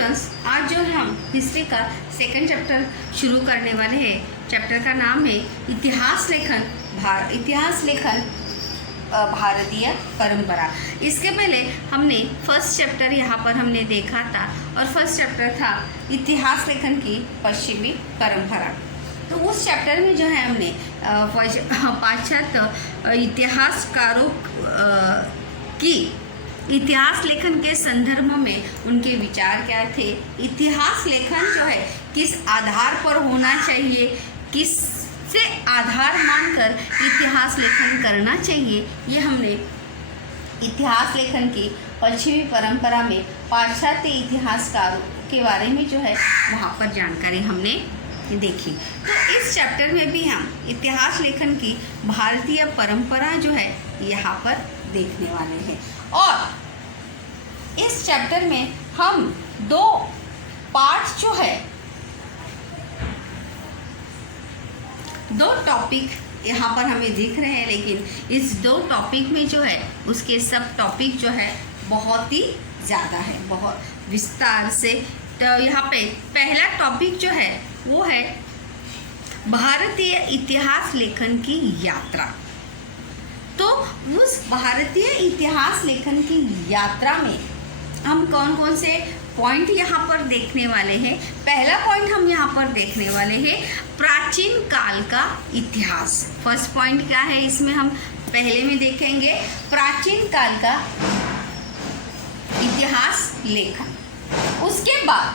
Students, आज जो है हम हिस्ट्री का सेकंड चैप्टर शुरू करने वाले हैं। चैप्टर का नाम है इतिहास लेखन भारतीय परंपरा। इसके पहले हमने फर्स्ट चैप्टर यहाँ पर हमने देखा था और फर्स्ट चैप्टर था इतिहास लेखन की पश्चिमी परंपरा। तो उस चैप्टर में जो है हमने पाश्चात्य इतिहासकारों की इतिहास लेखन के संदर्भ में उनके विचार क्या थे, इतिहास लेखन जो है किस आधार पर होना चाहिए, किससे आधार मानकर इतिहास लेखन करना चाहिए, ये हमने इतिहास लेखन की पश्चिमी परंपरा में पाश्चात्य इतिहासकारों के बारे में जो है वहाँ पर जानकारी हमने देखी। तो इस चैप्टर में भी हम इतिहास लेखन की भारतीय परंपरा जो है यहाँ पर देखने वाले हैं। और इस चैप्टर में हम दो पार्ट जो है, दो टॉपिक यहाँ पर हमें दिख रहे हैं, लेकिन इस दो टॉपिक में जो है उसके सब टॉपिक जो है बहुत ही ज़्यादा है, बहुत विस्तार से। तो यहाँ पे पहला टॉपिक जो है वो है भारतीय इतिहास लेखन की यात्रा। तो उस भारतीय इतिहास लेखन की यात्रा में हम कौन कौन से पॉइंट यहाँ पर देखने वाले हैं। पहला पॉइंट हम यहाँ पर देखने वाले हैं प्राचीन काल का इतिहास। फर्स्ट पॉइंट क्या है इसमें हम पहले में देखेंगे प्राचीन काल का इतिहास लेखन। उसके बाद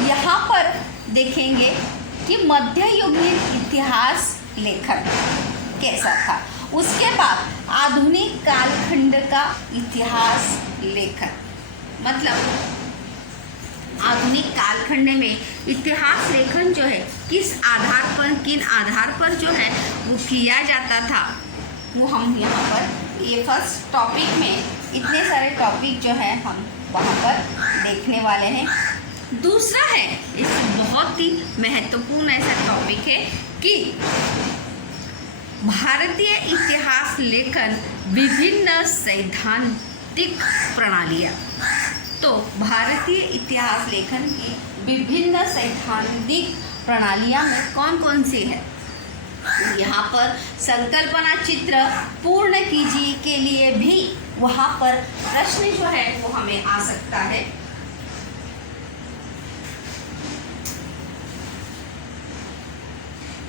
यहाँ पर देखेंगे कि मध्ययुगीन इतिहास लेखन कैसा था। उसके बाद आधुनिक कालखंड का इतिहास लेखन, मतलब आधुनिक कालखंड में इतिहास लेखन जो है किस आधार पर, किन आधार पर जो है वो किया जाता था, वो हम यहाँ पर ये फर्स्ट टॉपिक में इतने सारे टॉपिक जो है हम वहाँ पर देखने वाले हैं। दूसरा है, इस बहुत ही महत्वपूर्ण ऐसा टॉपिक है कि भारतीय इतिहास लेखन विभिन्न सैद्धांतिक प्रणालियाँ। तो भारतीय इतिहास लेखन की विभिन्न सैद्धांतिक प्रणालियाँ में कौन कौन सी है, यहाँ पर संकल्पना चित्र पूर्ण कीजिए के लिए भी वहाँ पर प्रश्न जो है वो हमें आ सकता है।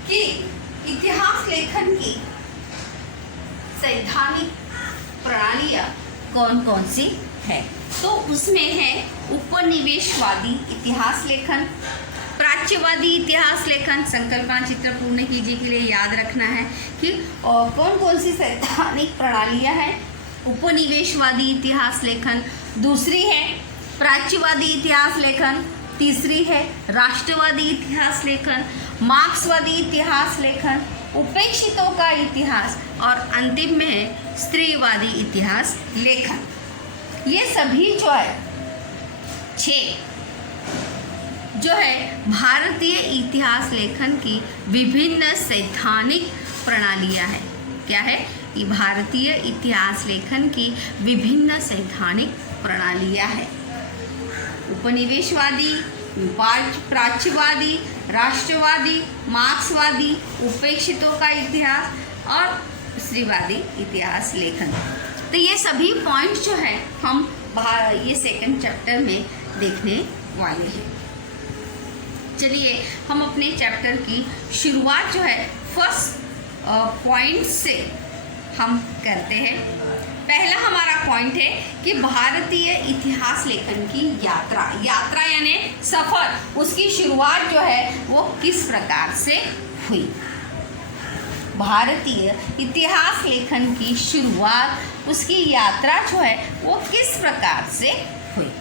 कि इतिहास लेखन की सैद्धांतिक प्रणालियाँ कौन कौन सी है। तो उसमें है उपनिवेशवादी इतिहास लेखन, प्राच्यवादी इतिहास लेखन। संकल्पना चित्र पूर्ण कीजिए के लिए याद रखना है कि कौन कौन सी सैद्धांतिक प्रणालियाँ हैं। उपनिवेशवादी इतिहास लेखन, दूसरी है प्राच्यवादी इतिहास लेखन, तीसरी है राष्ट्रवादी इतिहास लेखन, मार्क्सवादी इतिहास लेखन, उपेक्षितों का इतिहास और अंतिम में है स्त्रीवादी इतिहास लेखन। ये सभी जो है 6 जो है भारतीय इतिहास लेखन की विभिन्न सैद्धांतिक प्रणालियाँ हैं। क्या है कि भारतीय इतिहास लेखन की विभिन्न सैद्धांतिक प्रणालियाँ हैं। उपनिवेशवादी, प्राच्यवादी, राष्ट्रवादी, मार्क्सवादी, उपेक्षितों का इतिहास और स्त्रीवादी इतिहास लेखन। तो ये सभी पॉइंट जो है हम ये सेकंड चैप्टर में देखने वाले हैं। चलिए हम अपने चैप्टर की शुरुआत जो है फर्स्ट पॉइंट से हम करते हैं। पहला हमारा पॉइंट है कि भारतीय इतिहास लेखन की यात्रा यानी सफ़र, उसकी शुरुआत जो है वो किस प्रकार से हुई। भारतीय इतिहास लेखन की शुरुआत, उसकी यात्रा जो है वो किस प्रकार से हुई।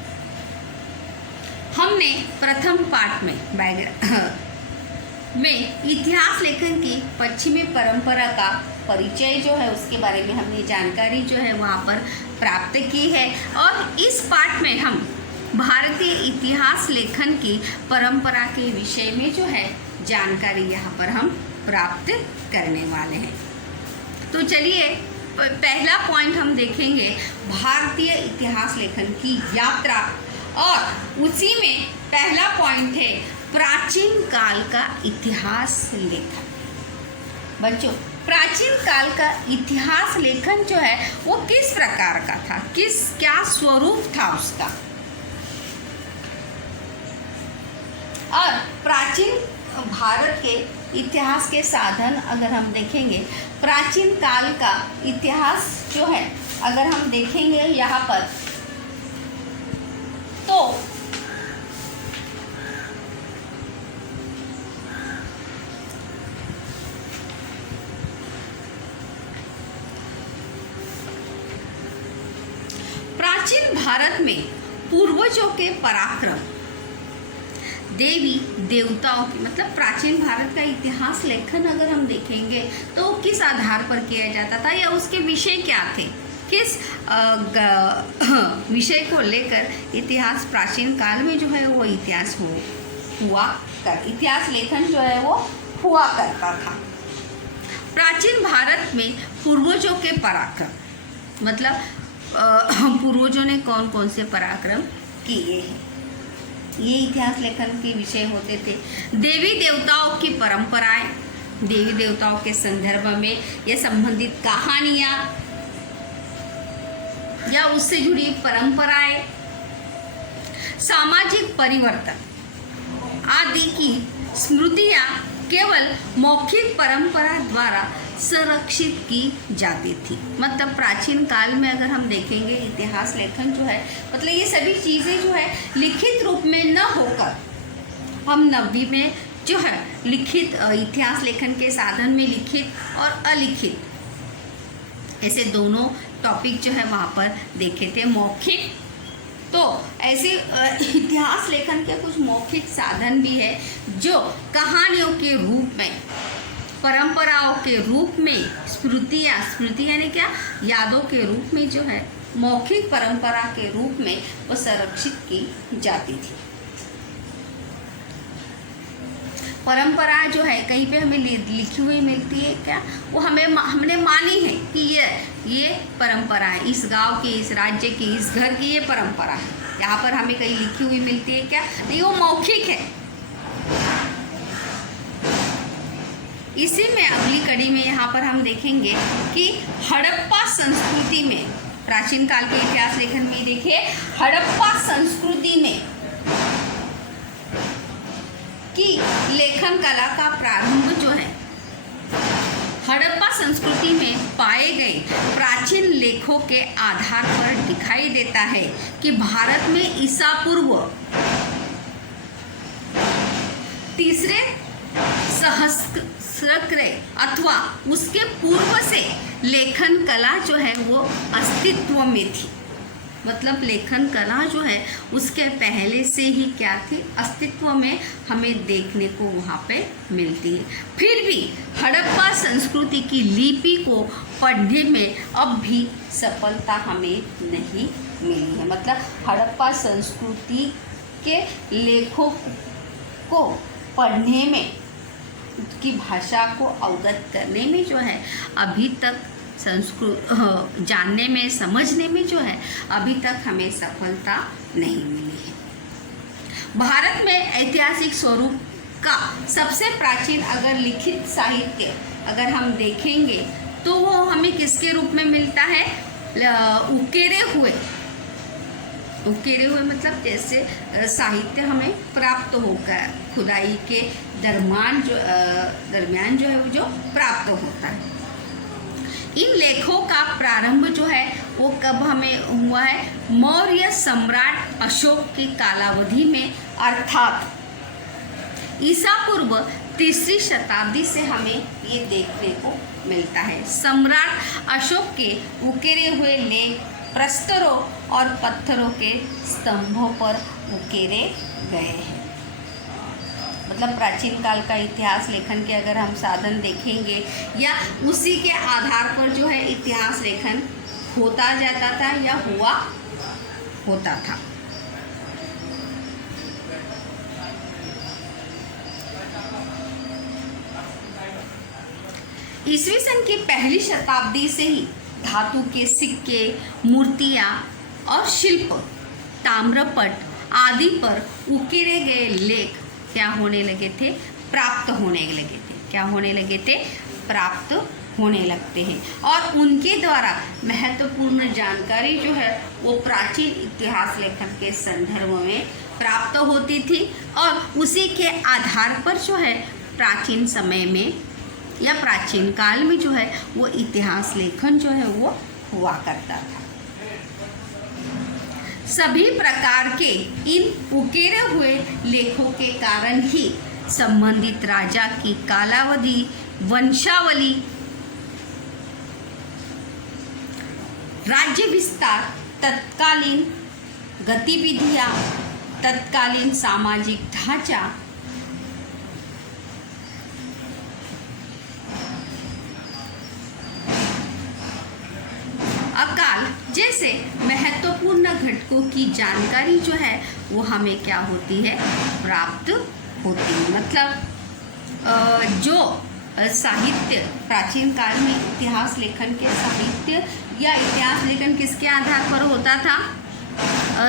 हमने प्रथम पार्ट में इतिहास लेखन की पश्चिमी परंपरा का परिचय जो है उसके बारे में हमने जानकारी जो है वहाँ पर प्राप्त की है। और इस पार्ट में हम भारतीय इतिहास लेखन की परंपरा के विषय में जो है जानकारी यहाँ पर हम प्राप्त करने वाले हैं। तो चलिए पहला पॉइंट हम देखेंगे भारतीय इतिहास लेखन की यात्रा और उसी में पहला पॉइंट है प्राचीन काल का इतिहास लेखन। बच्चों, प्राचीन काल का इतिहास लेखन जो है वो किस प्रकार का था, क्या स्वरूप था उसका। और प्राचीन भारत के इतिहास के साधन अगर हम देखेंगे, प्राचीन काल का इतिहास जो है अगर हम देखेंगे यहाँ पर, तो प्राचीन भारत में पूर्वजों के पराक्रम, देवी देवताओं की, मतलब प्राचीन भारत का इतिहास लेखन अगर हम देखेंगे तो किस आधार पर किया जाता था या उसके विषय क्या थे, किस विषय को लेकर इतिहास प्राचीन काल में जो है वो इतिहास इतिहास लेखन जो है वो हुआ करता था। प्राचीन भारत में पूर्वजों के पराक्रम, मतलब पूर्वजों ने कौन कौन से पराक्रम किए हैं, ये इतिहास लेखन के विषय होते थे। देवी देवताओं की परंपराएं, देवी देवताओं के संदर्भ में ये संबंधित कहानियाँ या उससे जुड़ी परंपराएं, सामाजिक परिवर्तन आदि की स्मृतियाँ केवल मौखिक परंपरा द्वारा संरक्षित की जाती थी। मतलब प्राचीन काल में अगर हम देखेंगे इतिहास लेखन जो है, मतलब ये सभी चीज़ें जो है लिखित रूप में न होकर हम नब्बी में जो है लिखित इतिहास लेखन के साधन में लिखित और अलिखित ऐसे दोनों टॉपिक जो है वहाँ पर देखे थे। मौखिक, तो ऐसे इतिहास लेखन के कुछ मौखिक साधन भी है जो कहानियों के रूप में, परंपराओं के रूप में, स्मृति यानी क्या, यादों के रूप में जो है मौखिक परंपरा के रूप में वो संरक्षित की जाती थी। परंपरा जो है कहीं पे हमें लिखी हुई मिलती है क्या, वो हमने मानी है कि ये परंपरा है, इस गांव की, इस राज्य की, इस घर की ये परंपरा है, यहाँ पर हमें कहीं लिखी हुई मिलती है क्या, नहीं, वो मौखिक है। इसी में अगली कड़ी में यहाँ पर हम देखेंगे कि हड़प्पा संस्कृति में, प्राचीन काल के इतिहास लेखन में देखिए हड़प्पा संस्कृति में की लेखन कला का प्रारंभ जो है, हड़प्पा संस्कृति में पाए गए प्राचीन लेखों के आधार पर दिखाई देता है कि भारत में ईसा पूर्व 3रे सहस्राब्द अथवा उसके पूर्व से लेखन कला जो है वो अस्तित्व में थी। मतलब लेखन कला जो है उसके पहले से ही क्या थी, अस्तित्व में हमें देखने को वहाँ पे मिलती है। फिर भी हड़प्पा संस्कृति की लिपि को पढ़ने में अब भी सफलता हमें नहीं मिली है। मतलब हड़प्पा संस्कृति के लेखों को पढ़ने में, की भाषा को अवगत करने में जो है अभी तक संस्कृत जानने में, समझने में जो है अभी तक हमें सफलता नहीं मिली है। भारत में ऐतिहासिक स्वरूप का सबसे प्राचीन अगर लिखित साहित्य अगर हम देखेंगे तो वो हमें किसके रूप में मिलता है, उकेरे हुए मतलब जैसे साहित्य हमें प्राप्त होकर खुदाई के दरमियान जो है वो जो प्राप्त होता है। इन लेखों का प्रारंभ जो है वो कब हमें हुआ है, मौर्य सम्राट अशोक की कालावधि में, अर्थात ईसा पूर्व 3री शताब्दी से हमें ये देखने को मिलता है। सम्राट अशोक के उकेरे हुए लेख प्रस्तरों और पत्थरों के स्तंभों पर उकेरे गए हैं। मतलब प्राचीन काल का इतिहास लेखन के अगर हम साधन देखेंगे या उसी के आधार पर जो है इतिहास लेखन होता जाता था या होता था। ईस्वी सन की पहली शताब्दी से ही धातु के सिक्के, मूर्तियाँ और शिल्प, ताम्रपट आदि पर उकेरे गए लेख क्या होने लगे थे, प्राप्त होने लगे थे। क्या होने लगे थे, प्राप्त होने लगते हैं। और उनके द्वारा महत्वपूर्ण जानकारी जो है वो प्राचीन इतिहास लेखन के संदर्भ में प्राप्त होती थी और उसी के आधार पर जो है प्राचीन समय में या प्राचीन काल में जो है वो इतिहास लेखन जो है वो हुआ करता था। सभी प्रकार के इन उकेरे हुए लेखों के कारण ही संबंधित राजा की कालावधि, वंशावली, राज्य विस्तार, तत्कालीन गतिविधियां, तत्कालीन सामाजिक ढांचा, अकाल जैसे महत्वपूर्ण घटकों की जानकारी जो है वो हमें क्या होती है, प्राप्त होती है। मतलब जो साहित्य प्राचीन काल में इतिहास लेखन के साहित्य या इतिहास लेखन किसके आधार पर होता था,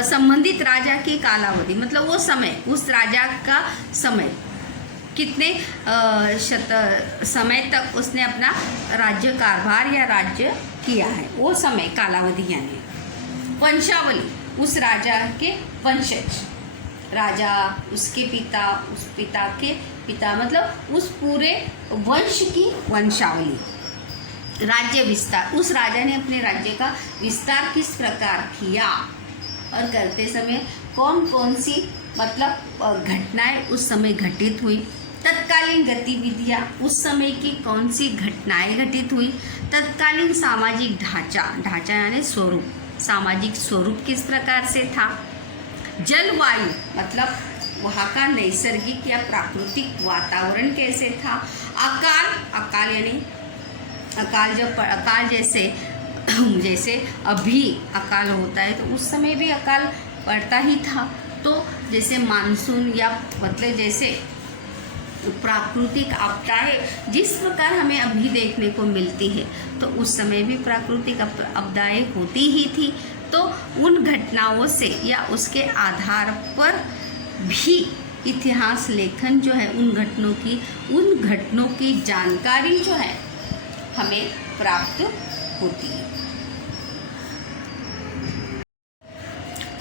संबंधित राजा की कालावधि, मतलब वो समय, उस राजा का समय, कितने समय तक उसने अपना राज्य कारभार या राज्य किया है, वो समय कालावधि यानी वंशावली, उस राजा के वंशज, राजा, उसके पिता, उस पिता के पिता, मतलब उस पूरे वंश की वंशावली। राज्य विस्तार, उस राजा ने अपने राज्य का विस्तार किस प्रकार किया और करते समय कौन कौन सी मतलब घटनाएं उस समय घटित हुई। तत्कालीन गतिविधियाँ, उस समय की कौन सी घटनाएं घटित हुई। तत्कालीन सामाजिक ढांचा, ढांचा यानी स्वरूप, सामाजिक स्वरूप किस प्रकार से था। जलवायु, मतलब वहाँ का नैसर्गिक या प्राकृतिक वातावरण कैसे था। अकाल, अकाल यानी अकाल, जब अकाल जैसे अभी अकाल होता है तो उस समय भी अकाल पड़ता ही था। तो जैसे मानसून या मतलब जैसे प्राकृतिक आपदाएं जिस प्रकार हमें अभी देखने को मिलती है तो उस समय भी प्राकृतिक आपदाएं होती ही थी। तो उन घटनाओं से या उसके आधार पर भी इतिहास लेखन जो है उन घटनों की जानकारी जो है हमें प्राप्त होती है।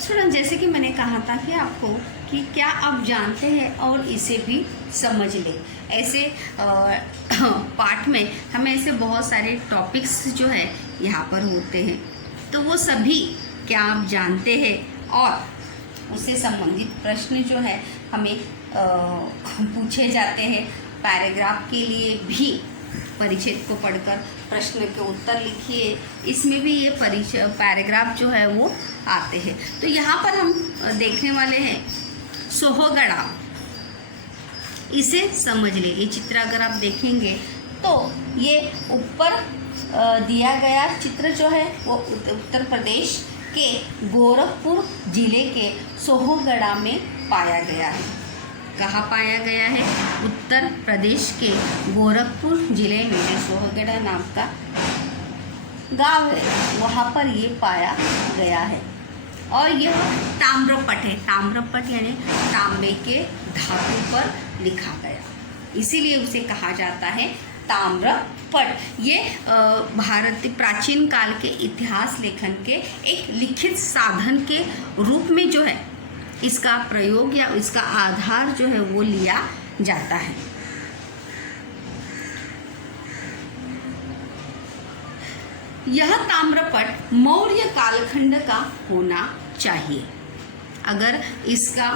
स्टूडेंट, जैसे कि मैंने कहा था कि आपको कि क्या आप जानते हैं और इसे भी समझ लें, ऐसे पाठ में हमें ऐसे बहुत सारे टॉपिक्स जो है यहाँ पर होते हैं। तो वो सभी क्या आप जानते हैं और उससे संबंधित प्रश्न जो है हमें पूछे जाते हैं। पैराग्राफ के लिए भी परिच्छेद को पढ़कर प्रश्न के उत्तर लिखिए, इसमें भी ये पैराग्राफ जो है वो आते हैं। तो यहाँ पर हम देखने वाले हैं सोहगड़ा, इसे समझ ले। ये चित्र अगर आप देखेंगे तो ये ऊपर दिया गया चित्र जो है वो उत्तर प्रदेश के गोरखपुर जिले के सोहगड़ा में पाया गया है। कहाँ पाया गया है? उत्तर प्रदेश के गोरखपुर जिले में सोहगड़ा नाम का गांव है, वहाँ पर ये पाया गया है। और यह ताम्रपट है, ताम्रपट यानी तांबे के धातु पर लिखा गया, इसीलिए उसे कहा जाता है ताम्रपट। ये भारतीय प्राचीन काल के इतिहास लेखन के एक लिखित साधन के रूप में जो है इसका प्रयोग या इसका आधार जो है वो लिया जाता है। यह ताम्रपट मौर्य कालखंड का होना चाहिए। अगर इसका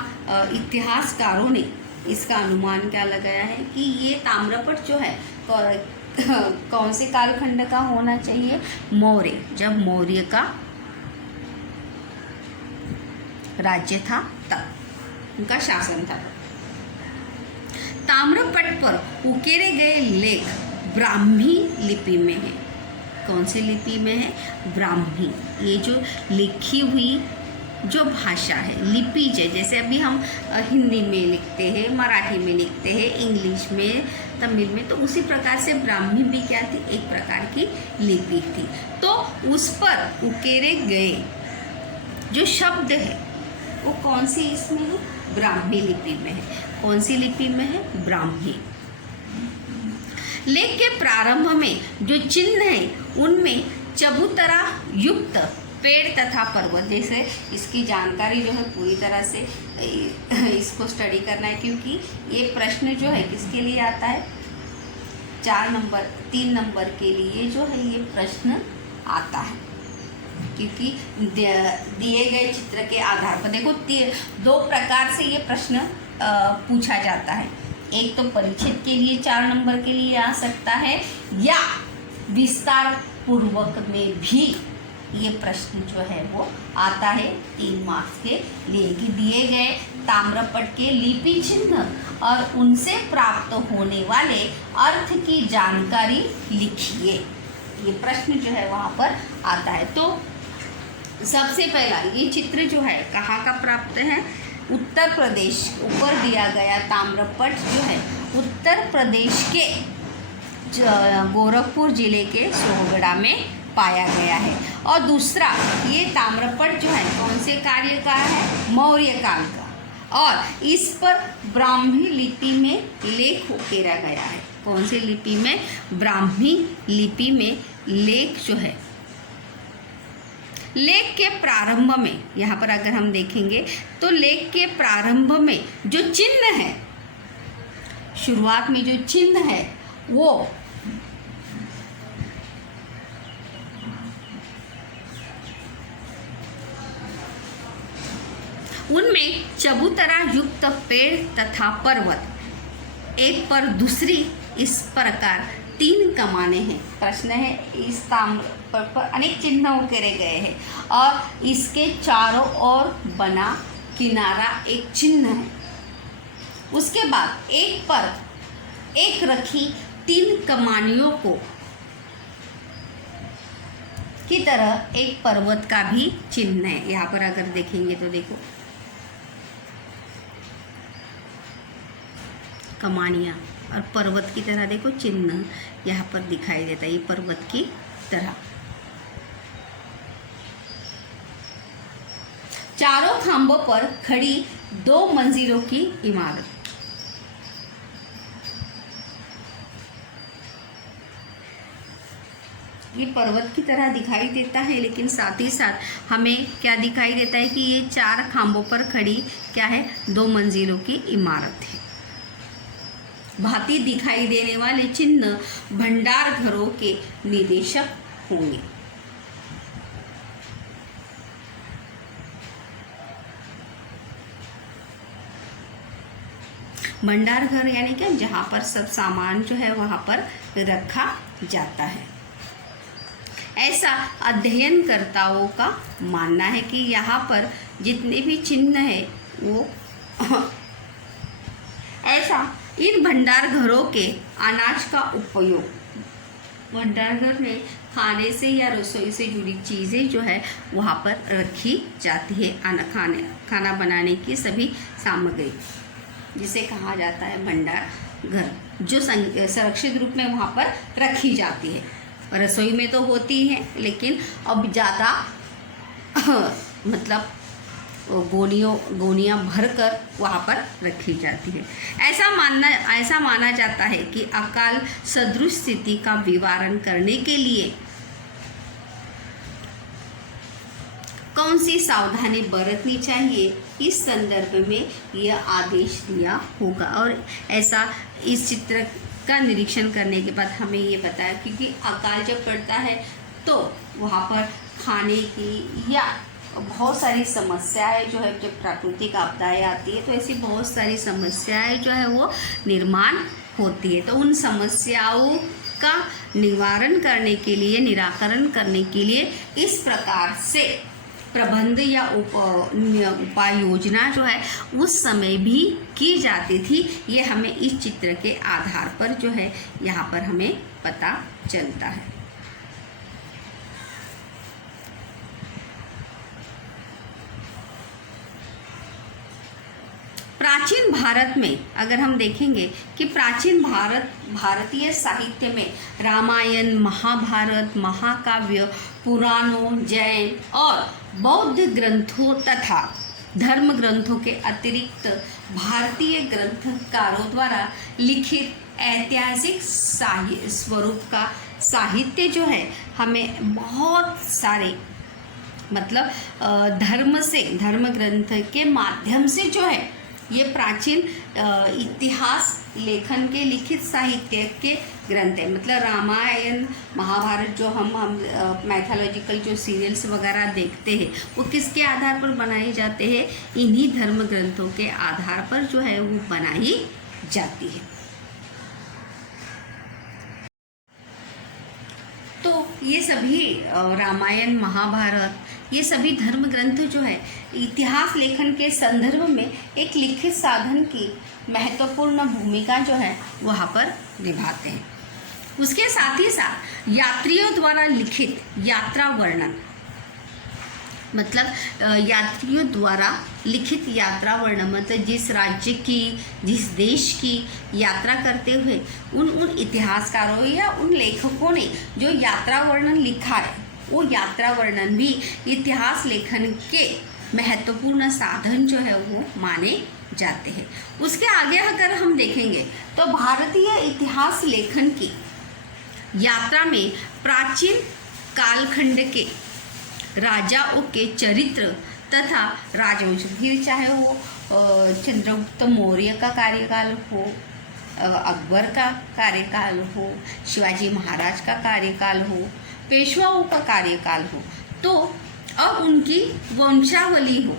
इतिहासकारों ने इसका अनुमान क्या लगाया है कि ये ताम्रपट जो है कौन से कालखंड का होना चाहिए? मौर्य, जब मौर्य का राज्य था तब उनका शासन था। ताम्रपट पर उकेरे गए लेख ब्राह्मी लिपि में है। कौन सी लिपि में है? ब्राह्मी। ये जो लिखी हुई जो भाषा है, लिपि जैसे अभी हम हिंदी में लिखते हैं, मराठी में लिखते हैं, इंग्लिश में, तमिल में, तो उसी प्रकार से ब्राह्मी भी क्या थी? एक प्रकार की लिपि थी। तो उस पर उकेरे गए जो शब्द है वो कौन सी इसमें है? ब्राह्मी लिपि में है। कौन सी लिपि में है? ब्राह्मी। लेख के प्रारंभ में जो चिन्ह है उनमें चबूतरा युक्त पेड़ तथा पर्वत, जैसे इसकी जानकारी जो है पूरी तरह से इसको स्टडी करना है, क्योंकि ये प्रश्न जो है किसके लिए आता है? 3 नंबर के लिए जो है ये प्रश्न आता है, क्योंकि दिए गए चित्र के आधार पर देखो 2 प्रकार से ये प्रश्न पूछा जाता है। एक तो परिच्छेद के लिए 4 नंबर के लिए आ सकता है, या विस्तार पूर्वक में भी ये प्रश्न जो है वो आता है 3 मार्क्स के लिए, कि दिए गए ताम्रपट के लिपि चिन्ह और उनसे प्राप्त होने वाले अर्थ की जानकारी लिखिए। ये प्रश्न जो है वहाँ पर आता है। तो सबसे पहला ये चित्र जो है कहाँ का प्राप्त है? उत्तर प्रदेश। ऊपर दिया गया ताम्रपट जो है उत्तर प्रदेश के गोरखपुर जिले के सोहगढ़ा में पाया गया है। और दूसरा ये ताम्रपट जो है कौन से कार्य का है? मौर्य काल का, और इस पर ब्राह्मी लिपि में लेख उकेरा गया है। कौन सी लिपि में? ब्राह्मी लिपि में लेख जो है। लेख के प्रारंभ में, यहाँ पर अगर हम देखेंगे तो लेख के प्रारंभ में जो चिन्ह है, शुरुआत में जो चिन्ह है वो उनमें चबूतरा युक्त पेड़ तथा पर्वत, एक पर दूसरी इस प्रकार 3 कमाने हैं। प्रश्न है इस ताम्र पर अनेक चिन्ह उकेरे गए हैं और इसके चारों ओर बना किनारा एक चिन्ह है। उसके बाद एक पर एक रखी 3 कमानियों को की तरह एक पर्वत का भी चिन्ह है। यहाँ पर अगर देखेंगे तो देखो कमानियाँ और पर्वत की तरह देखो चिन्ह यहाँ पर दिखाई देता है, ये पर्वत की तरह। चारों खंभों पर खड़ी 2 मंजिलों की इमारत। ये पर्वत की तरह दिखाई देता है, लेकिन साथ ही साथ हमें क्या दिखाई देता है कि ये 4 खंभों पर खड़ी क्या है? 2 मंजिलों की इमारत है। भांति दिखाई देने वाले चिन्ह भंडार घरों के निदेशक होंगे। भंडार घर यानी क्या? जहाँ पर सब सामान जो है वहाँ पर रखा जाता है। ऐसा अध्ययनकर्ताओं का मानना है कि यहाँ पर जितने भी चिन्ह है वो ऐसा इन भंडार घरों के अनाज का उपयोग, भंडार घर में खाने से या रसोई से जुड़ी चीज़ें जो है वहाँ पर रखी जाती है। खाना बनाने की सभी सामग्री, जिसे कहा जाता है भंडार घर, जो संरक्षित रूप में वहाँ पर रखी जाती है। रसोई में तो होती है, लेकिन अब ज़्यादा मतलब गोनियाँ भरकर वहाँ पर रखी जाती है। ऐसा माना जाता है कि अकाल सदृश स्थिति का निवारण करने के लिए कौन सी सावधानी बरतनी चाहिए, इस संदर्भ में यह आदेश दिया होगा। और ऐसा इस चित्र का निरीक्षण करने के बाद हमें ये बताया, क्योंकि अकाल जब पड़ता है तो वहाँ पर खाने की या बहुत सारी समस्याएं जो है, जब प्राकृतिक आपदाएं आती है तो ऐसी बहुत सारी समस्याएं जो है वो निर्माण होती है। तो उन समस्याओं का निवारण करने के लिए, निराकरण करने के लिए इस प्रकार से प्रबंध या उपाय योजना जो है उस समय भी की जाती थी। ये हमें इस चित्र के आधार पर जो है यहाँ पर हमें पता चलता है। प्राचीन भारत में अगर हम देखेंगे कि प्राचीन भारतीय साहित्य में रामायण, महाभारत, महाकाव्य, पुराणों, जैन और बौद्ध ग्रंथों तथा धर्म ग्रंथों के अतिरिक्त भारतीय ग्रंथकारों द्वारा लिखित ऐतिहासिक स्वरूप का साहित्य जो है हमें बहुत सारे मतलब धर्म ग्रंथ के माध्यम से जो है ये प्राचीन इतिहास लेखन के लिखित साहित्य के ग्रंथ है। मतलब रामायण महाभारत जो हम मैथोलॉजिकल जो सीरियल्स वगैरह देखते हैं वो किसके आधार पर बनाए जाते हैं, इन्हीं धर्म ग्रंथों के आधार पर जो है वो बनाई जाती है। तो ये सभी रामायण महाभारत ये सभी धर्म ग्रंथ जो है इतिहास लेखन के संदर्भ में एक लिखित साधन की महत्वपूर्ण भूमिका जो है वहाँ पर निभाते हैं। उसके साथ ही साथ यात्रियों द्वारा लिखित यात्रा वर्णन, मतलब यात्रियों द्वारा लिखित यात्रा वर्णन मतलब जिस राज्य की जिस देश की यात्रा करते हुए उन इतिहासकारों या उन लेखकों ने जो यात्रा वर्णन लिखा है वो यात्रा वर्णन भी इतिहास लेखन के महत्वपूर्ण साधन जो है वो माने जाते हैं। उसके आगे अगर हम देखेंगे तो भारतीय इतिहास लेखन की यात्रा में प्राचीन कालखंड के राजाओं के चरित्र तथा राजवंश, फिर चाहे वो चंद्रगुप्त मौर्य का कार्यकाल हो, अकबर का कार्यकाल हो, शिवाजी महाराज का कार्यकाल हो, पेशवाओं का कार्यकाल हो, तो अब उनकी वंशावली हो,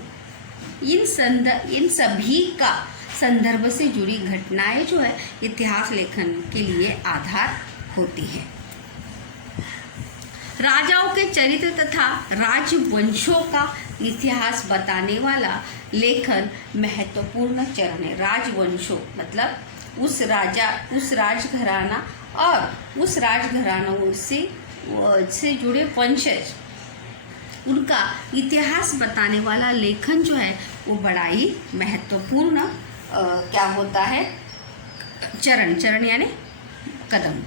इन सभी का संदर्भ से जुड़ी घटनाएं जो है इतिहास लेखन के लिए आधार होती है। राजाओं के चरित्र तथा राजवंशों का इतिहास बताने वाला लेखन महत्वपूर्ण चरण है। राजवंशों मतलब उस राजघराना और उस राजघरानों से जुड़े वंशज, उनका इतिहास बताने वाला लेखन जो है वो बड़ा ही महत्वपूर्ण क्या होता है, चरण यानी कदम।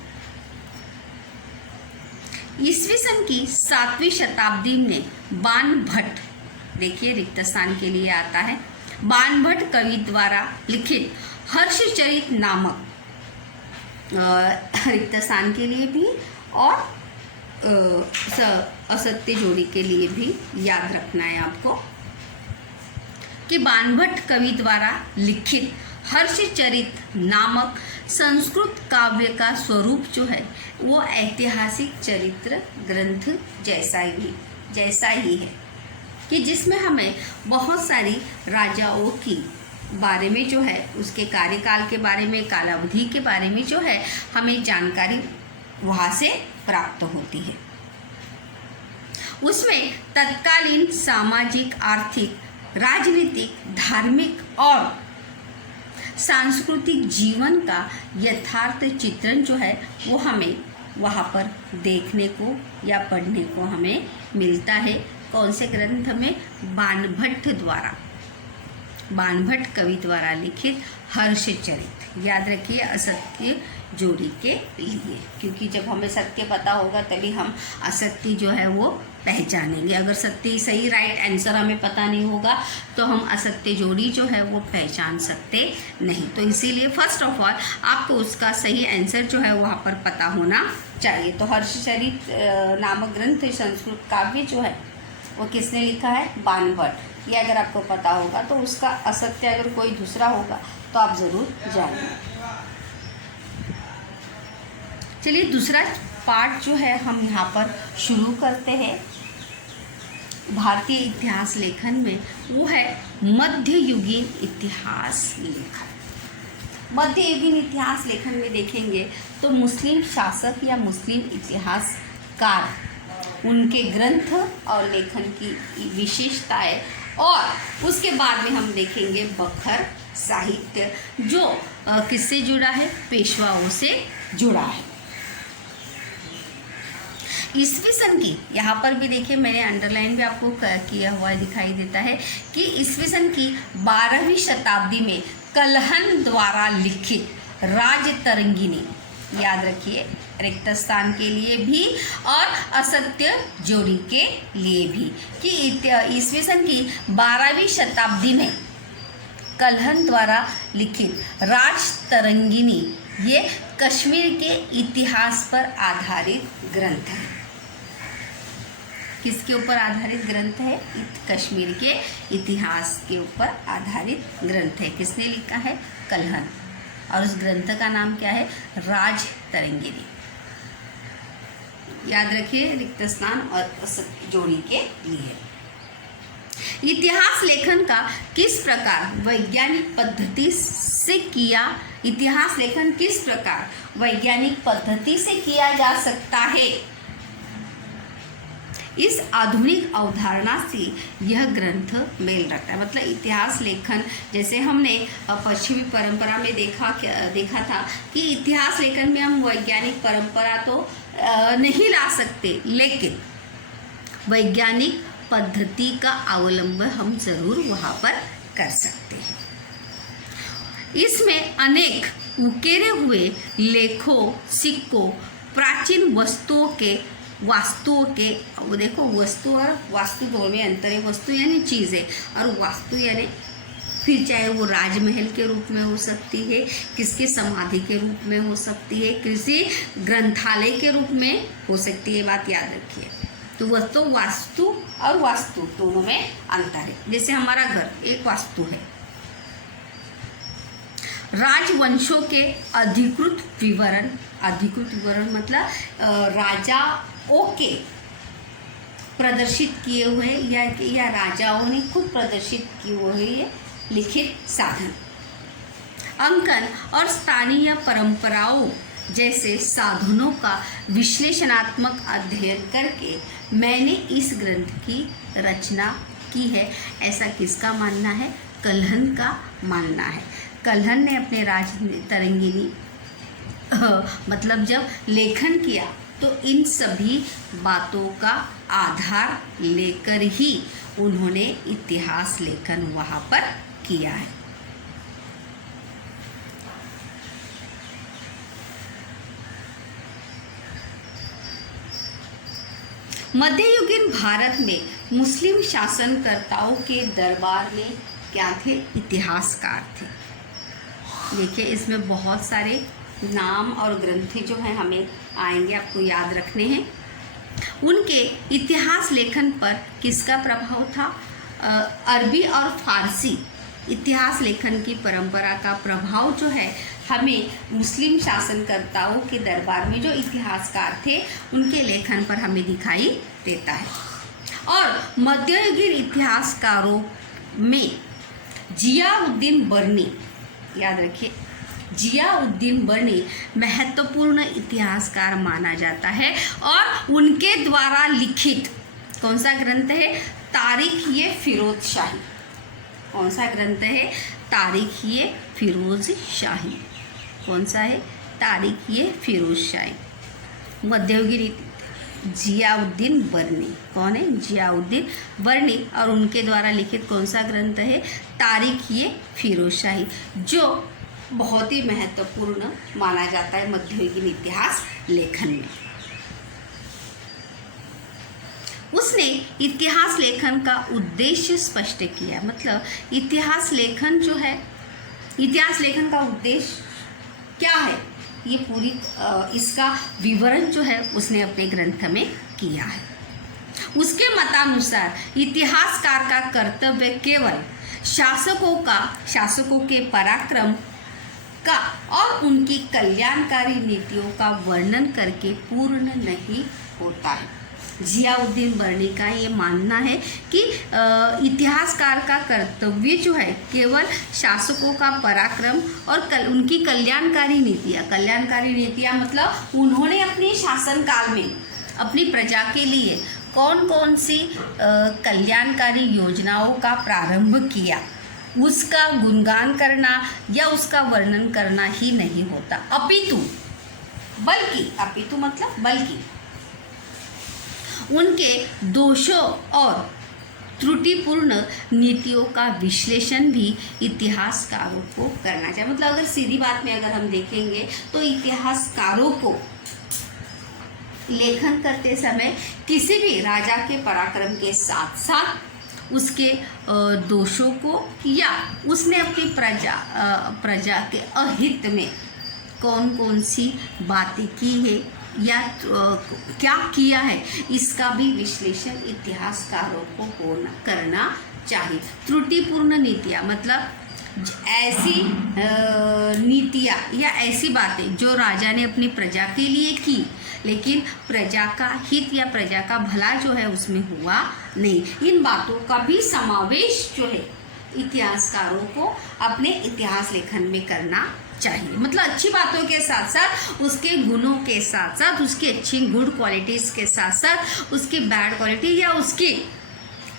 ईस्वी सन की 7वीं शताब्दी में बाणभट्ट, देखिए रिक्त स्थान के लिए आता है, बाणभट्ट कवि द्वारा लिखित हर्षचरित नामक रिक्त स्थान के लिए भी और असत्य जोड़ी के लिए भी याद रखना है आपको कि बाणभट्ट कवि द्वारा लिखित हर्षचरित नामक संस्कृत काव्य का स्वरूप जो है वो ऐतिहासिक चरित्र ग्रंथ जैसा ही है कि जिसमें हमें बहुत सारी राजाओं की बारे में जो है उसके कार्यकाल के बारे में, कालावधि के बारे में जो है हमें जानकारी वहाँ से प्राप्त होती है। उसमें तत्कालीन सामाजिक, आर्थिक, राजनीतिक, धार्मिक और सांस्कृतिक जीवन का यथार्थ चित्रण जो है वो हमें वहाँ पर देखने को या पढ़ने को हमें मिलता है। कौन से ग्रंथ में? बाणभट्ट कवि द्वारा लिखित हर्षचरित। याद रखिए असत्य जोड़ी के लिए, क्योंकि जब हमें सत्य पता होगा तभी हम असत्य जो है वो पहचानेंगे। अगर सत्य सही राइट आंसर हमें पता नहीं होगा तो हम असत्य जोड़ी जो है वो पहचान सकते नहीं। तो इसीलिए फर्स्ट ऑफ ऑल आपको उसका सही आंसर जो है वहाँ पर पता होना चाहिए। तो हर्षचरित नामक ग्रंथ संस्कृत काव्य जो है वो किसने लिखा है? बाणभट्ट। ये अगर आपको पता होगा तो उसका असत्य अगर कोई दूसरा होगा तो आप ज़रूर जानिए। चलिए दूसरा पार्ट जो है हम यहाँ पर शुरू करते हैं भारतीय इतिहास लेखन में, वो है मध्ययुगीन इतिहास लेखन। मध्ययुगीन इतिहास लेखन में देखेंगे तो मुस्लिम शासक या मुस्लिम इतिहासकार, उनके ग्रंथ और लेखन की विशेषताएं, और उसके बाद में हम देखेंगे बखर साहित्य जो किससे जुड़ा है? पेशवाओं से जुड़ा है। ईस्वी सन की, यहाँ पर भी देखिए मैंने अंडरलाइन भी आपको किया हुआ दिखाई देता है कि ईस्वी सन की 12वीं शताब्दी में कल्हण द्वारा लिखित राजतरंगिणी, याद रखिए रिक्त स्थान के लिए भी और असत्य जोड़ी के लिए भी। कि ईस्वी सन की 12वीं शताब्दी में कल्हण द्वारा लिखित राजतरंगिणी ये कश्मीर के इतिहास पर आधारित ग्रंथ है। किसके ऊपर आधारित ग्रंथ है? कश्मीर के इतिहास के ऊपर आधारित ग्रंथ है। किसने लिखा है? कल्हण। और उस ग्रंथ का नाम क्या है? राजतरंगिणी। याद रखिए, रिक्त स्थान और असत्य जोड़ी के लिए। इतिहास लेखन का किस प्रकार वैज्ञानिक पद्धति से किया इतिहास लेखन किस प्रकार वैज्ञानिक पद्धति से किया जा सकता है, इस आधुनिक अवधारणा से यह ग्रंथ मेल रखता है। मतलब इतिहास लेखन, जैसे हमने पश्चिमी परंपरा में देखा था कि इतिहास लेखन में हम वैज्ञानिक परंपरा तो नहीं ला सकते, लेकिन वैज्ञानिक पद्धति का अवलंबन हम जरूर वहाँ पर कर सकते हैं। इसमें अनेक उकेरे हुए लेखों, सिक्कों, प्राचीन वस्तुओं के देखो, वस्तु और वास्तु दोनों में अंतर है। वस्तु यानी चीज़ है और वास्तु यानी फिर चाहे वो राजमहल के रूप में हो सकती है, किसके समाधि के रूप में हो सकती है, किसी ग्रंथालय के रूप में हो सकती है। बात याद रखिए। तो वास्तु और वास्तु दोनों में अंतर है। जैसे हमारा घर एक वास्तु है। राजवंशों के अधिकृत विवरण मतलब राजाओं के प्रदर्शित किए हुए या राजाओं ने खुद प्रदर्शित किए हुए लिखित साधन, अंकन और स्थानीय परंपराओं जैसे साधनों का विश्लेषणात्मक अध्ययन करके मैंने इस ग्रंथ की रचना की है, ऐसा किसका मानना है? कल्हण का मानना है। कल्हण ने अपने राजतरंगिणी मतलब जब लेखन किया तो इन सभी बातों का आधार लेकर ही उन्होंने इतिहास लेखन वहाँ पर किया है। मध्ययुगीन भारत में मुस्लिम शासनकर्ताओं के दरबार में क्या थे? इतिहासकार थे। देखिए, इसमें बहुत सारे नाम और ग्रंथ जो हैं हमें आएंगे, आपको याद रखने हैं। उनके इतिहास लेखन पर किसका प्रभाव था? अरबी और फारसी इतिहास लेखन की परंपरा का प्रभाव जो है हमें मुस्लिम शासनकर्ताओं के दरबार में जो इतिहासकार थे उनके लेखन पर हमें दिखाई देता है। और मध्ययुगीन इतिहासकारों में जियाउद्दीन बर्नी, याद रखिए, जियाउद्दीन बर्नी महत्वपूर्ण इतिहासकार माना जाता है और उनके द्वारा लिखित कौन सा ग्रंथ है? तारीख-ए-फिरोजशाही। कौन सा ग्रंथ है? तारीख-ए-फिरोजशाही। कौन सा है? तारीख-ए-फिरोजशाही। मध्ययुगीन जियाउद्दीन बर्नी। कौन है? जियाउद्दीन बर्नी। और उनके द्वारा लिखित कौन सा ग्रंथ है? तारीख-ए-फिरोजशाही, जो बहुत ही महत्वपूर्ण माना जाता है मध्ययुगीन इतिहास लेखन में। उसने इतिहास लेखन का उद्देश्य स्पष्ट किया। मतलब इतिहास लेखन जो है, इतिहास लेखन का उद्देश्य क्या है, ये पूरी इसका विवरण जो है उसने अपने ग्रंथ में किया है। उसके मतानुसार इतिहासकार का कर्तव्य केवल शासकों के पराक्रम का और उनकी कल्याणकारी नीतियों का वर्णन करके पूर्ण नहीं होता है। जियाउद्दीन बर्नी का ये मानना है कि इतिहासकार का कर्तव्य जो है केवल शासकों का पराक्रम और उनकी कल्याणकारी नीतियाँ मतलब उन्होंने अपने शासनकाल में अपनी प्रजा के लिए कौन कौन सी कल्याणकारी योजनाओं का प्रारंभ किया, उसका गुणगान करना या उसका वर्णन करना ही नहीं होता, बल्कि उनके दोषों और त्रुटिपूर्ण नीतियों का विश्लेषण भी इतिहासकारों को करना चाहिए। मतलब अगर सीधी बात में अगर हम देखेंगे तो इतिहासकारों को लेखन करते समय किसी भी राजा के पराक्रम के साथ साथ उसके दोषों को या उसने अपनी प्रजा के अहित में कौन कौन सी बातें की है या क्या किया है, इसका भी विश्लेषण इतिहासकारों को करना चाहिए। त्रुटिपूर्ण नीतियाँ मतलब ऐसी नीतियाँ या ऐसी बातें जो राजा ने अपनी प्रजा के लिए की, लेकिन प्रजा का हित या प्रजा का भला जो है उसमें हुआ नहीं, इन बातों का भी समावेश जो है इतिहासकारों को अपने इतिहास लेखन में करना चाहिए। मतलब अच्छी बातों के साथ साथ उसके गुणों के साथ साथ उसकी अच्छी गुड क्वालिटीज़ के साथ साथ उसकी बैड क्वालिटी या उसकी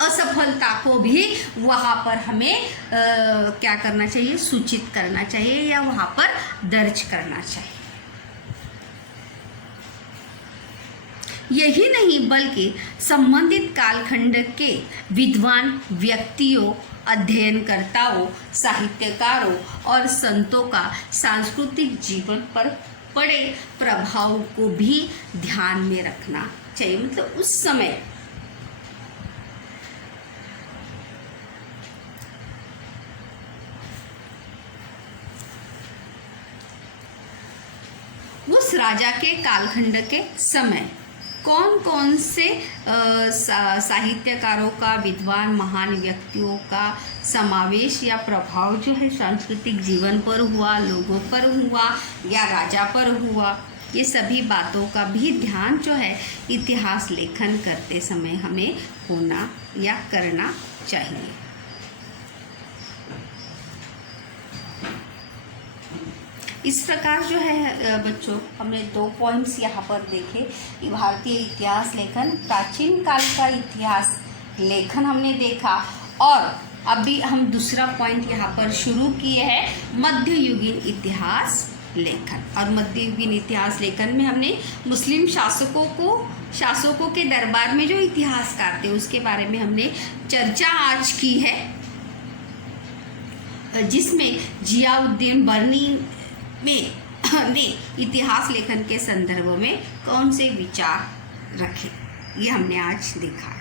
असफलता को भी वहाँ पर हमें क्या करना चाहिए, सूचित करना चाहिए या वहाँ पर दर्ज करना चाहिए। यही नहीं बल्कि संबंधित कालखंड के विद्वान व्यक्तियों, अध्ययनकर्ताओं, साहित्यकारों और संतों का सांस्कृतिक जीवन पर पड़े प्रभाव को भी ध्यान में रखना चाहिए। मतलब उस समय उस राजा के कालखंड के समय कौन कौन से साहित्यकारों का, विद्वान महान व्यक्तियों का समावेश या प्रभाव जो है सांस्कृतिक जीवन पर हुआ, लोगों पर हुआ या राजा पर हुआ, ये सभी बातों का भी ध्यान जो है इतिहास लेखन करते समय हमें होना या करना चाहिए। इस प्रकार जो है बच्चों हमने 2 पॉइंट्स यहाँ पर देखे कि भारतीय इतिहास लेखन, प्राचीन काल का इतिहास लेखन हमने देखा, और अभी हम दूसरा पॉइंट यहाँ पर शुरू किए हैं मध्ययुगीन इतिहास लेखन। और मध्ययुगीन इतिहास लेखन में हमने मुस्लिम शासकों के दरबार में जो इतिहासकार थे उसके बारे में हमने चर्चा आज की है, जिसमें जियाउद्दीन बर्नी ने इतिहास लेखन के संदर्भ में कौन से विचार रखे, ये हमने आज देखा।